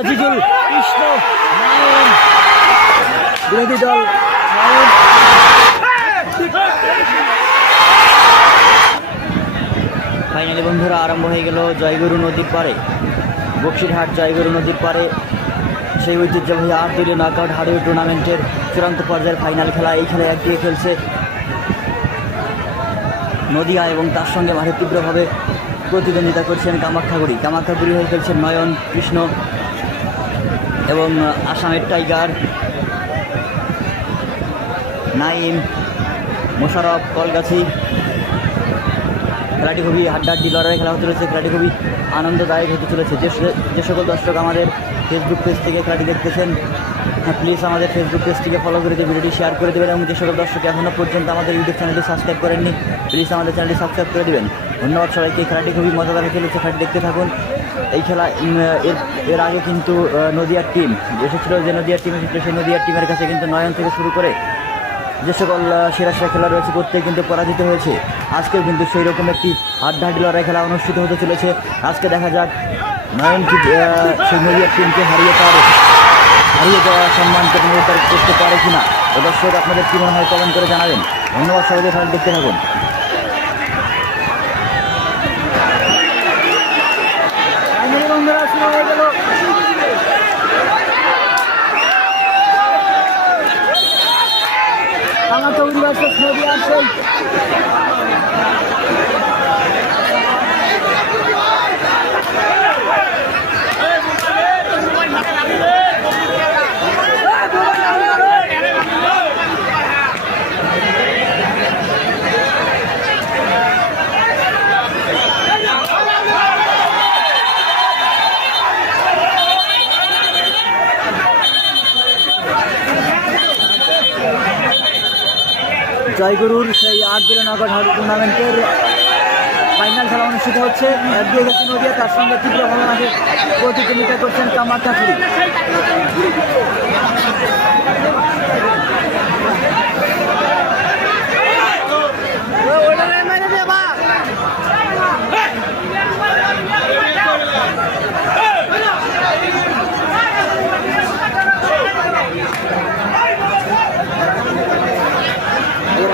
আজিজুল কৃষ্ণ বিরোধী দল ফাইনালি বন্ধুরা, আরম্ভ হয়ে গেল জয়গুরু নদীর পাড়ে। বক্সিরহাট জয়গুরু নদীর পাড়ে সেই ঐতিহ্যবাহী আট দলীয় নকআউট হাডুই টুর্নামেন্টের চূড়ান্ত পর্যায়ের ফাইনাল খেলা এই খেলায় একদিকে খেলছে নদিয়া এবং তার সঙ্গে মাঠে তীব্রভাবে প্রতিদ্বন্দ্বিতা করছেন কামাখ্যাগুড়ি কামাখ্যাগুড়ি হয়ে খেলছেন নয়ন, কৃষ্ণ এবং আসামের টাইগার, নাইম, মোশারফ, কলগাছি খেলাটি খুবই হাড্ডাহাড্ডি লড়াই খেলা হতে চলেছে খেলাটি খুবই আনন্দদায়ক হতে চলেছে। যে সকল দর্শক আমাদের ফেসবুক পেজ থেকে খেলাটি দেখতেছেন হ্যাঁ প্লিজ আমাদের ফেসবুক পেজটিকে ফলো করে দিয়ে ভিডিওটি শেয়ার করে দেবেন এবং যে সকল দর্শক এখনও পর্যন্ত আমাদের ইউটিউব চ্যানেলটি সাবস্ক্রাইব করেননি প্লিজ আমাদের চ্যানেলটি সাবস্ক্রাইব করে দেবেন। ধন্যবাদ সবাইকে। খেলাটি খুবই মজাদার খেলেছে খেলাটি দেখতে থাকুন। এই খেলা এর এর আগে কিন্তু নদিয়ার টিম এসেছিল যে নদিয়ার টিম এসেছিল, সেই নদিয়ার টিমের কাছে কিন্তু নয়ন থেকে শুরু করে যে সকল সেরা সেরা খেলা রয়েছে, প্রত্যেক কিন্তু পরাজিত হয়েছে। আজকেও কিন্তু সেই রকম একটি হাড্ডাহাড্ডি লড়াই খেলা অনুষ্ঠিত হতে চলেছে। আজকে দেখা যাক নয়ন কি সেই নদিয়ার টিমকে হারিয়ে পারে হারিয়ে যাওয়া সম্মানকে করতে পারে কিনা। দর্শক আপনাদের কী মনে হয় কমেন্ট করে জানাবেন। ধন্যবাদ সবাইকে দেখতে থাকুন বন্ধুরা শুরু হয়ে গেল আমার তৈরি বাসে ছবি আছে জয়গুরুর সেই আট দিনের নগর হাউস টুর্নামেন্টের ফাইনাল খেলা অনুষ্ঠিত হচ্ছে। এক দিয়ে গেছে নদিয়া, তার সঙ্গে তীব্র ভাবনাকে প্রতিযোগিতা করছেন কামার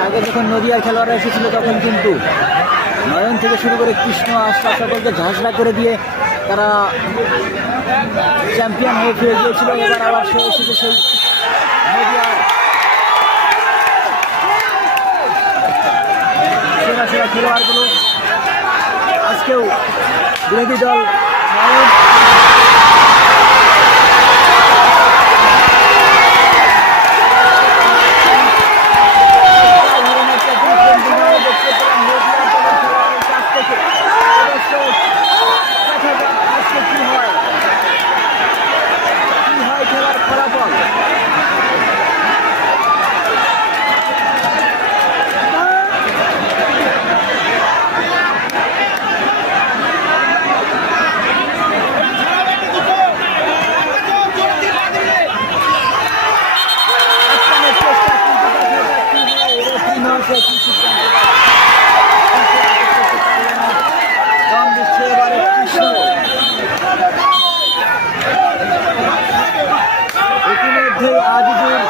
আগে যখন নদিয়ার খেলোয়াড়রা এসেছিল তখন কিন্তু নয়ন থেকে শুরু করে কৃষ্ণ, আশা, সকলকে ঝাঁসড়া করে দিয়ে তারা চ্যাম্পিয়ন হয়ে ফিরে গিয়েছিল। এবার আবার সে এসেছে সেই সেরা সেরা খেলোয়াড়গুলো আজকেও বিরোধী দল নয়ন ফলাফল আটকানোর চেষ্টা কিন্তু দেখা যাক কি হয়। রেফারি মহাশয় কি সিদ্ধান্ত দেয়। এবারে কৃষ্ণ ইতিমধ্যে আজিজুর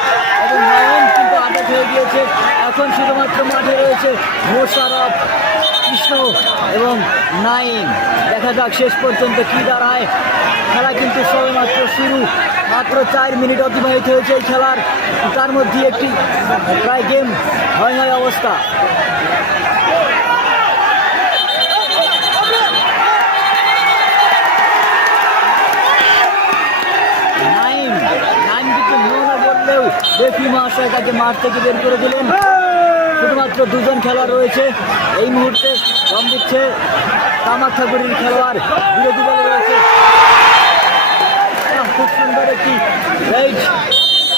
এবং নয়ন কিন্তু আটক গিয়েছে। এখন শুধুমাত্র মাঠে রয়েছে মোশারফ কৃষ্ণ এবং নাইম দেখা যাক শেষ পর্যন্ত কি দাঁড়ায়। খেলা কিন্তু সবেমাত্র শুরু। মাত্র চার মিনিট অতিবাহিত হয়েছে এই খেলার। তার মধ্যে একটি প্রায় গেম হয় হয় অবস্থা। নাইম নাইম কিন্তু বললেও দেখি মহাশয় তাকে মাঠ থেকে বের করে দিলেন। শুধুমাত্র দুজন খেলোয়াড় রয়েছে। এই মুহূর্তে দম দিচ্ছে কামাখ্যাগুড়ির খেলোয়াড় বিরোধী দলে রয়েছে। খুব সুন্দর একটি রাইট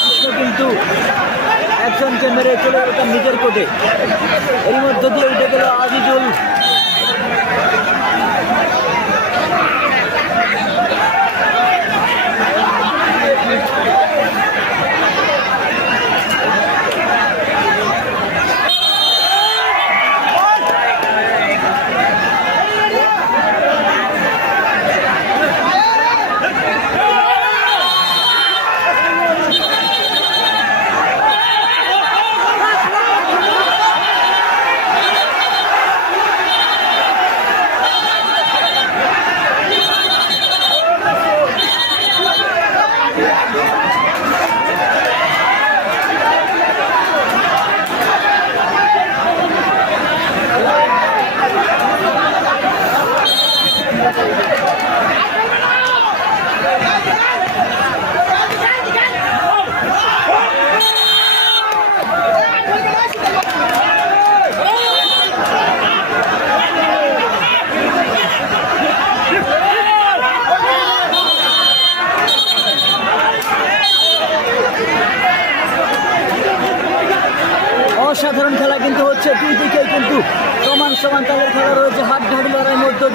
কৃষ্ণ কিন্তু একজনকে মেরে চলে তার নিজের কোটে। এর মধ্য দিয়ে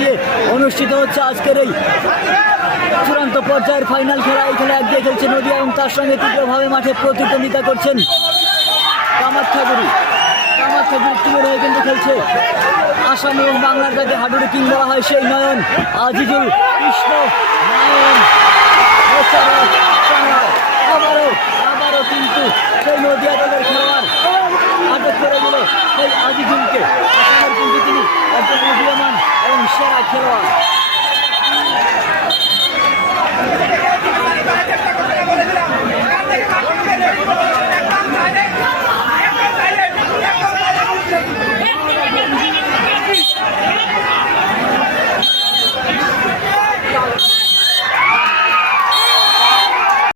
দিয়ে অনুষ্ঠিত হচ্ছে আজকের এই চূড়ান্ত পর্যায়ের ফাইনাল খেলা। এই খেলা একদিকে খেলছে নদিয়া এবং তার সঙ্গে তীব্রভাবে মাঠে প্রতিদ্বন্দ্বিতা করছেন কামাখ্যাগুড়ি কামাখ্যাগুড়ি টিমের হয়ে কিন্তু খেলছে আসাম এবং বাংলার যাকে হাডুডু কিং বলা হয় সেই নয়ন, আজিজুল, কৃষ্ণ, নয়ন আবারও আবারও কিন্তু সেই নদিয়া দলের খেলোয়াড়। Kilroy.